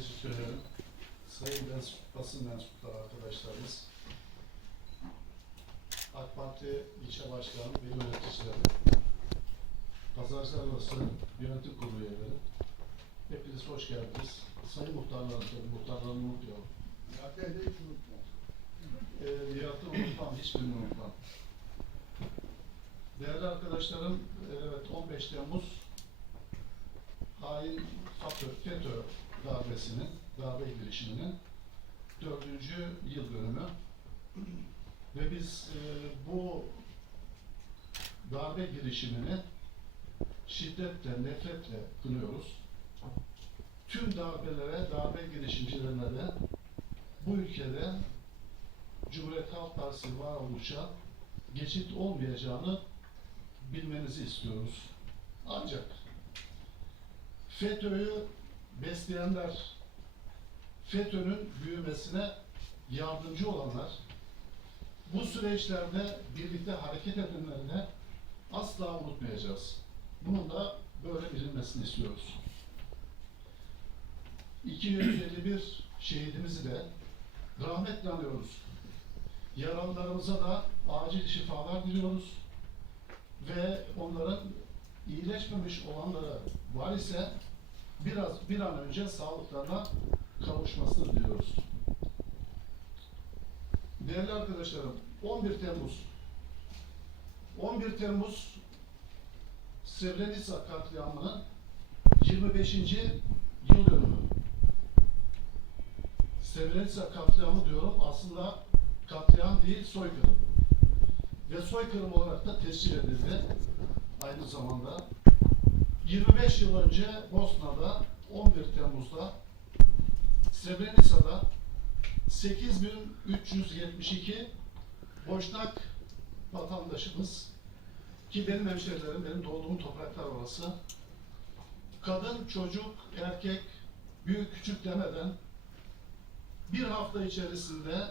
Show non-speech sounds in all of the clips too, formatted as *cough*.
teşekkür. Sayın mensup, basın mensupları arkadaşlarımız, AK Parti ilçe başkanı ve yöneticileri, Pazarcılar Odası yönetim kurulu üyeleri, hepiniz hoş geldiniz. Sayın muhtarlarım, tabii muhtarlarımı unutuyorum. Zaten de hiç unutma. E, Nihat'ı unutmam, hiçbirini unutmam. Değerli arkadaşlarım, evet 15 Temmuz hain FETÖ darbesinin, darbe girişiminin dördüncü yıl dönümü. Ve biz e, bu darbe girişimini şiddetle, nefretle kınıyoruz. Tüm darbelere, darbe girişimcilerine de bu ülkede Cumhuriyet Halk Partisi varoluşa geçit olmayacağını bilmenizi istiyoruz. Ancak FETÖ'yü besleyenler, FETÖ'nün büyümesine yardımcı olanlar, bu süreçlerde birlikte hareket edenlerini asla unutmayacağız. Bunun da böyle bilinmesini istiyoruz. 251 şehidimizi de rahmetle anıyoruz. Yaralılarımıza da acil şifalar diliyoruz. Ve onların iyileşmemiş olanları var ise biraz bir an önce sağlıklarına kavuşmasını diliyoruz. Değerli arkadaşlarım, 11 Temmuz 11 Temmuz Srebrenica katliamının 25. yıl dönümü. Srebrenica katliamı diyorum aslında katliam değil soykırım. Ve soykırım olarak da tescil edildi aynı zamanda. 25 yıl önce Bosna'da 11 Temmuz'da Srebrenica'da 8372 Boşnak vatandaşımız ki benim hemşehrilerim, benim doğduğum topraklar orası kadın, çocuk, erkek, büyük küçük demeden bir hafta içerisinde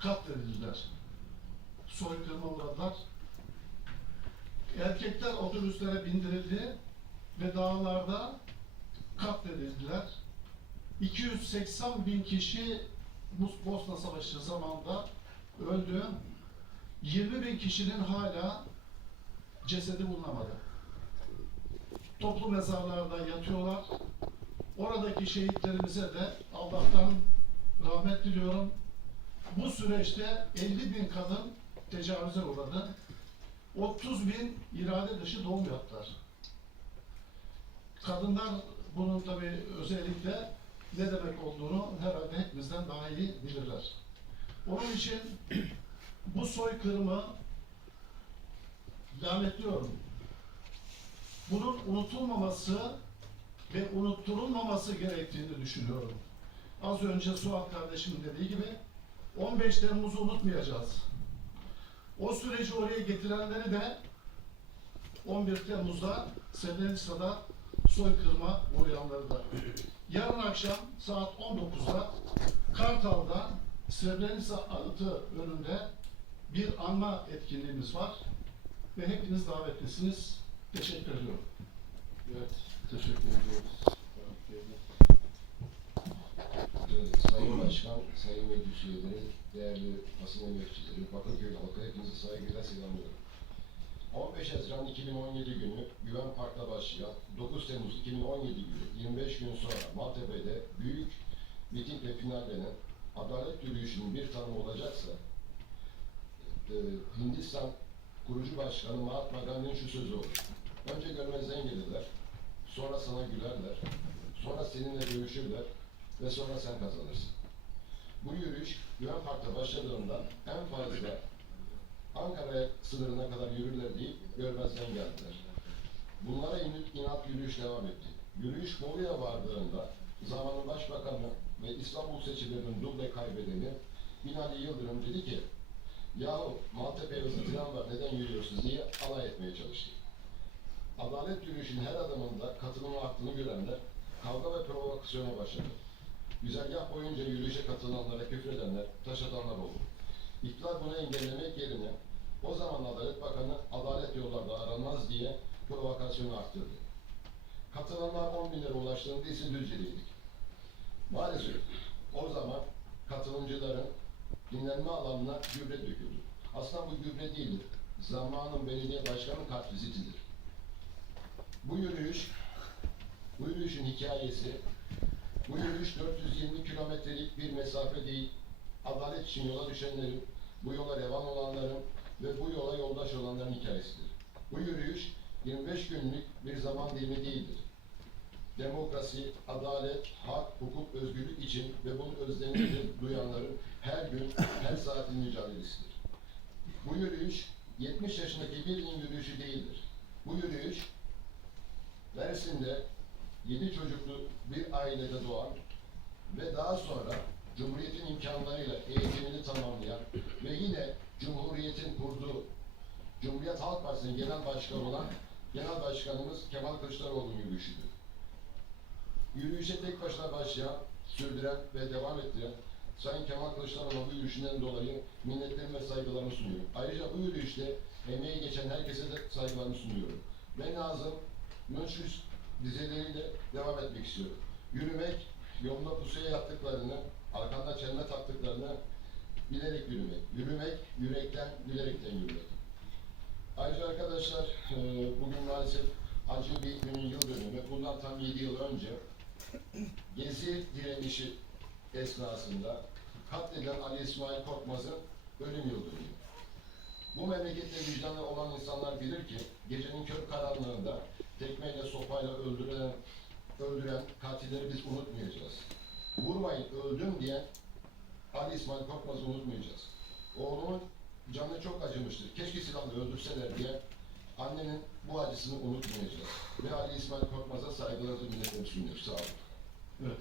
katledildiler. Soykırıma uğradılar. Erkekler otobüslere bindirildi ve dağlarda katledildiler. 280 bin kişi Bos- Bosna Savaşı zamanında öldü. 20 bin kişinin hala cesedi bulunamadı. Toplu mezarlarda yatıyorlar. Oradaki şehitlerimize de Allah'tan rahmet diliyorum. Bu süreçte 50 bin kadın tecavüze uğradı. 30 bin irade dışı doğum yaptılar. Kadınlar bunun tabi özellikle ne demek olduğunu herhalde hepimizden daha iyi bilirler. Onun için *clears throat* bu soykırımı lanetliyorum. Bunun unutulmaması ve unutturulmaması gerektiğini düşünüyorum. Az önce Suat kardeşimin dediği gibi 15 Temmuz'u unutmayacağız. O süreci oraya getirenleri de 11 Temmuz'da Srebrenica'da soykırıma uğrayanları da. Yarın akşam saat 19'da Kartal'da Srebrenica anıtı önünde bir anma etkinliğimiz var ve hepiniz davetlisiniz. Teşekkür ediyorum. Evet, teşekkür ediyoruz. Evet, Sayın Başkan, Sayın Meclis Üyeleri, değerli basın emekçileri, Bakırköy halkı hepinizi saygıyla selamlıyorum. 15 Haziran 2017 günü Güven Park'ta başlayan 9 Temmuz 2017 günü 25 gün sonra Maltepe'de büyük miting ve finallenen adalet yürüyüşünün bir tanımı olacaksa e, Hindistan kurucu başkanı Mahatma Gandhi'nin şu sözü olur. Önce görmezden gelirler, sonra sana gülerler, sonra seninle görüşürler ve sonra sen kazanırsın. Bu yürüyüş Güven Park'ta başladığında en fazla Ankara sınırına kadar yürürler deyip görmezden geldiler. Bunlara inat, inat yürüyüş devam etti. Yürüyüş Bolu'ya vardığında zamanın başbakanı ve İstanbul seçimlerinin duble kaybedeni Binali Yıldırım dedi ki yahu Maltepe hızlı tren var neden yürüyorsunuz diye alay etmeye çalıştı. Adalet yürüyüşünün her adımında katılım arttığını görenler kavga ve provokasyona başladı. Güzergah boyunca yürüyüşe katılanlara küfredenler, taş atanlar oldu. İktidar bunu engellemek yerine o zaman Adalet Bakanı adalet yollarda aranmaz diye provokasyonu arttırdı. Katılanlar 10 binlere ulaştığında ise Düzce'deydik. Maalesef o zaman katılımcıların dinlenme alanına gübre döküldü. Aslında bu gübre değildir. Zamanın belediye başkanı kartvizitidir. Bu yürüyüş, bu yürüyüşün hikayesi, yürüyüş 420 kilometrelik bir mesafe değil, adalet için yola düşenlerin, bu yola revan olanların ve bu yola yoldaş olanların hikayesidir. Bu yürüyüş 25 günlük bir zaman dilimi değildir. Demokrasi, adalet, hak, hukuk, özgürlük için ve bunun özlemini *clears throat* duyanların her gün, her saatin mücadelesidir. Bu yürüyüş 70 yaşındaki birinin yürüyüşü değildir. Bu yürüyüş Mersin'de 7 çocuklu bir ailede doğan ve daha sonra Cumhuriyet'in imkanlarıyla eğitimini tamamlayan ve yine Cumhuriyet'in kurduğu Cumhuriyet Halk Partisi'nin genel başkanı olan Genel Başkanımız Kemal Kılıçdaroğlu'nun yürüyüşüdür. Yürüyüşe tek başına başlayan, sürdüren ve devam ettiren Sayın Kemal Kılıçdaroğlu bu yürüyüşünden dolayı minnetlerimi ve saygılarımı sunuyorum. Ayrıca bu yürüyüşte emeği geçen herkese de saygılarımı sunuyorum. Ben Nazım Münşüz dizeleriyle devam etmek istiyorum. Yürümek, yolunda pusuya yattıklarını, arkanda çelme taktıklarını bilerek yürümek. Yürümek, yürekten, bilerekten yürümek. Ayrıca arkadaşlar, e, bugün maalesef acı bir günün yıl dönümü. Bundan tam 7 yıl önce Gezi direnişi esnasında katleden Ali İsmail Korkmaz'ın ölüm yıl dönümü. Bu memlekette vicdanı olan insanlar bilir ki gecenin kör karanlığında tekmeyle sopayla öldüren, öldüren katilleri biz unutmayacağız. Vurmayın öldüm diyen Ali İsmail Korkmaz'ı unutmayacağız. Oğlumun canı çok acımıştır. Keşke silahla öldürseler diye annenin bu acısını unutmayacağız. Ve Ali İsmail Korkmaz'a saygılarımızı minnetlerimi sunuyoruz. Sağ olun.